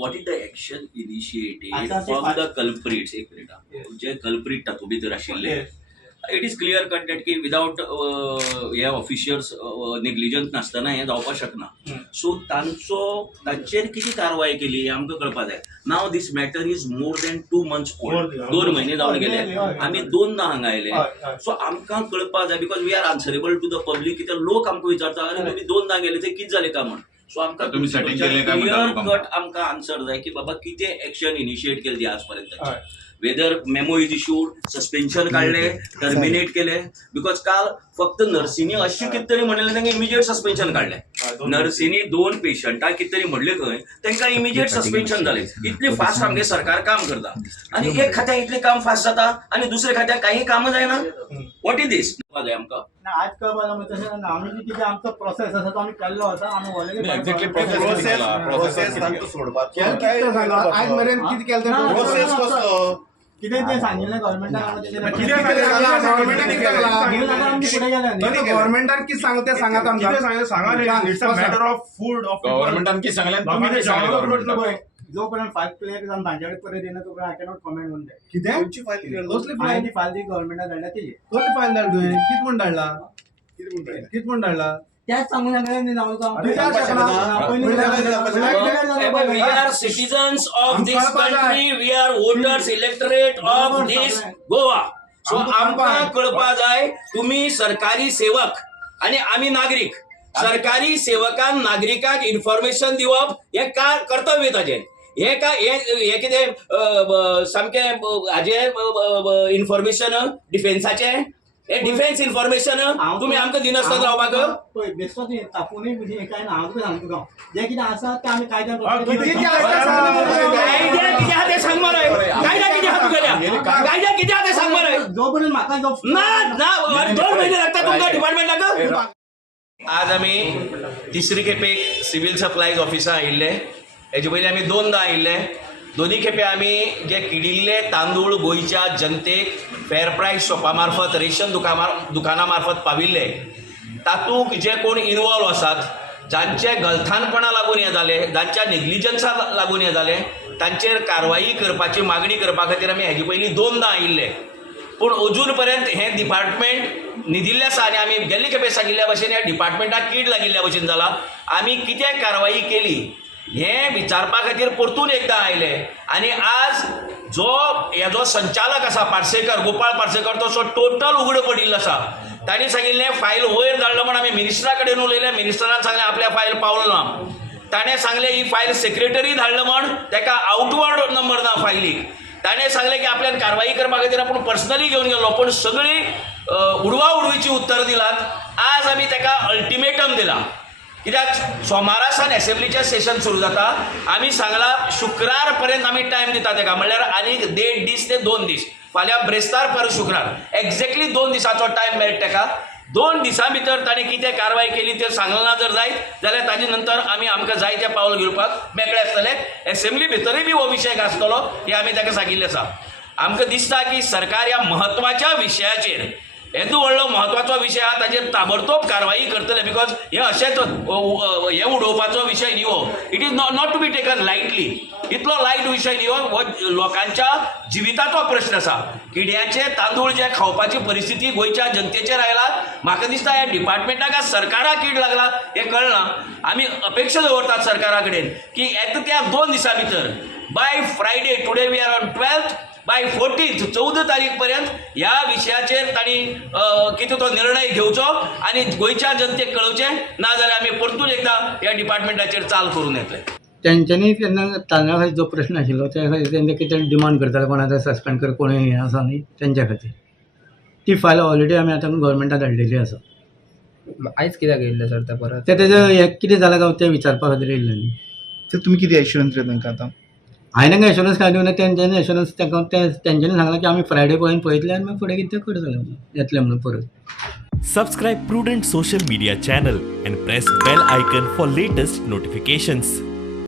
what is the action initiated आता ते from the culprits? एक मिनिट जे कल्प्रिट तातूंत भितर आशिल्ले it is clear cut that की विदाउट हे ऑफिशियल्स नेग्लिजन्स नासतना हें जावपाक शकना. सो तांचेर किती कारवाय केली हें आमकां कळपाक जाय. Now this matter is more than 2 months old. 2 महिने जावन गेले. आमी 2दा हांगा आयले. सो आमकां कळपाक जाय because we are answerable to the public. कित्याक लोक आमकां विचारता अरे तुमी 2दा गेले ते कितें जालें काय म्हण. सो आमकां क्लियर कट आमकां आन्सर जाय की बाबा कितें एक्शन इनिशिएट केली आज पर्यंत. Whether memo is issued, suspension काढले, टर्मिनेट केले. बिकॉज काल फक्त नर्सींनी अशें कितें तरी म्हणलें तांकां इमिजिएट सस्पेन्शन काढलें. नर्सींनी 2 पेशंटांक कितें तरी म्हणलें खंय तांकां इमिजिएट सस्पेन्शन जालें. इतली फास्ट आमगे सरकार काम करता आनी एक खात्याक इतलें काम फास्ट जाता आनी दुसऱ्या खात्याक काही कामां जायना. वॉट इज दीस जाय आमकां आज कळपाक तशें ना. आमी कितें आमचो प्रोसेस आसा तो आमी केल्लो आसा. आमी ऑलरेडी आज मेरेन कितें केलें प्रोसेस कसलो कितें तें सांगिल्लें गव्हर्मेंटान गव्हर्मेंटान कितें सांगलें तें सांगात आमकां. It's a matter of food of गव्हर्मेंटान कितें सांगलें जो पर्यंत 5 क्लियर जावन तांच्याकडे पर्यंत येना तो पर्यंत I cannot comment on that. कितें कसली फायल दी गव्हर्मेंटान धाडल्या तेजी कसली फायल धाडला तुवें? कितें म्हूण धाडला? कितें म्हूण धाडला? त्याच सांगून सांगलें न्ही जावं We are citizens of this country. We are voters, electorate of this Goa. So आमकां कळपाक जाय तुम्ही सरकारी सेवक आणि आम्ही नागरिक. सरकारी सेवकान नागरिकाक इन्फॉर्मेशन दिवप हे का कर्तव्य ताजें. हे का हे कितें सामकें हाजें इन्फॉर्मेशन डिफेन्साचें हे डिफेन्स इन्फॉर्मेशन तुम्ही आमकां दिनासतना जावपाक पळय बेश्टो तापोवनूय म्हणजे काय ना. हांव तुका सांगता तुका जें कितें आसा तें आमी कायद्यान कायद्या कितें आहा तें सांग मरे. कायद्या कितें आहा तुगेल्या कायद्या कितें आहा तें सांग मरे. जो पर्यंत म्हाका जो ना 2 महिने लागता तुमकां डिपार्टमेंटाक. आज आमी तिसरी खेपे सिव्हिल सप्लायज ऑफिसां आयिल्ले. हेजे पयलीं आमी 2दा आयिल्ले. दोन्ही खेपे आमी जे किडिल्ले तांदूळ गोंयच्या जनतेक फेअर प्रायस शॉपा मार्फत रेशन दुकाना मार्फत पाविल्ले तातूंत जे कोण इन्वॉल्व आसात जांचे गलथानपणा लागून हे जाले जांच्या नेग्लिजन्सा लागून हे जाले तांचेर कारवाई करपाची मागणी करपा खातीर आमी हेजे पयलीं 2दा आयिल्ले. पूण अजून पर्यंत हें डिपार्टमेंट न्हिदिल्लें आसा आनी आमी गेल्ले खेपे सांगिल्ल्या भशेन ह्या डिपार्टमेंटाक कीड लागिल्ल्या भशेन जाला. आमी कितें कारवाई केली हें विचारपा खातीर परतून एकदां आयले. आनी आज जो हेजो संचालक आसा पार्सेकर गोपाळ पार्सेकर तो टोटल उगडो पडिल्लो आसा. तांणी सांगिल्लें फायल वयर धाडलो म्हण आमी मिनिस्टरा कडेन उलयले. मिनिस्टरान सांगलें आपल्या फायल पावलो ना. ताणें सांगलें ही फायल सेक्रेटरी धाडलो म्हण ताका आउटवर्ड नंबर ना फायलीक. ताणें सांगलें की आपल्यान कारवाई करपा खातीर आपूण पर्सनली घेवन गेलो. पूण सगळी उडवा उडवीची उत्तर दिलात. आज आमी ताका अल्टिमेटम दिला. कित्याक सोमारा सावन एसेंब्लीचें सेशन सुरू जाता. आमी सांगलां शुक्रार पर्यंत आमी टायम दिता ताका. म्हणल्यार आनीक 1.5 दीस ते 2 दीस. फाल्यां ब्रेस्तार पर शुक्रार एक्झॅक्टली 2 दिसाचो टायम मेळटा ताका. 2 दिसां भितर ताणें कितें कारवाय केली तें सांगलां जर जायत जाल्यार ताजे नंतर आमी आमकां जाय तें पावल घेवपाक मेकळे आसतले. एसेंब्ली भितरूय बी हो विशय आसतलो हे आमी ताका सांगिल्लें आसा. आमकां दिसता की सरकार ह्या म्हत्वाच्या विशयाचेर येदो व्हडलो म्हत्वाचो विशय आहा ताचेर ताबडतोब कारवाई करतले. बिकॉज हे अशेंच हे उडोवपाचो विशय न्ही हो. It is not to be taken lightly. इतलो लायट विशय न्ही हो. लोकांच्या जिविताचो प्रश्न आसा. किड्याचे तांदूळ जे खावपाची परिस्थिती गोंयच्या जनतेचेर आयला. म्हाका दिसता ह्या डिपार्टमेंटाक सरकाराक कीड लागला हे कळना. आमी अपेक्षा दवरतात सरकारा कडेन की येता त्या 2 दिसां भितर by Friday today we are on 12th by 14th 14 तारीख पर्यंत ह्या विशयाचेर तांणी कितें तो निर्णय घेवचो आनी गोंयच्या जनतेक कळोवचें. नाजाल्यार आमी परतून एकदां ह्या डिपार्टमेंटाचेर चाल करून येतले. तेंच्यांनी तेन्ना तांदळा खातीर जो प्रश्न आशिल्लो त्या खातीर तेंचे कितें डिमांड करताले कोणाक सस्पेंड कर कोणूय हें आसा न्ही तेंच्या खातीर ती फायल ऑलरेडी आमी आतां गव्हर्मेंटाक धाडलेली आसा. आयज कित्याक येयल्ले सर ते परत तेजें हें कितें जालां काय तें विचारपा खातीर येयल्लें न्ही. तर तुमी कितें एश्युरन्स दिता तांकां आतां? हांवें तांकां एश्युरन्स काय दिवना. तेंच्यांनी एश्युरन्स तेंच्यांनी सांगलां की आमी फ्रायडे पर्यंत पळयतले आनी मागीर फुडें कितें तें करतले येतलें म्हणून परत. Subscribe Prudent social media channel and press bell icon for latest notifications.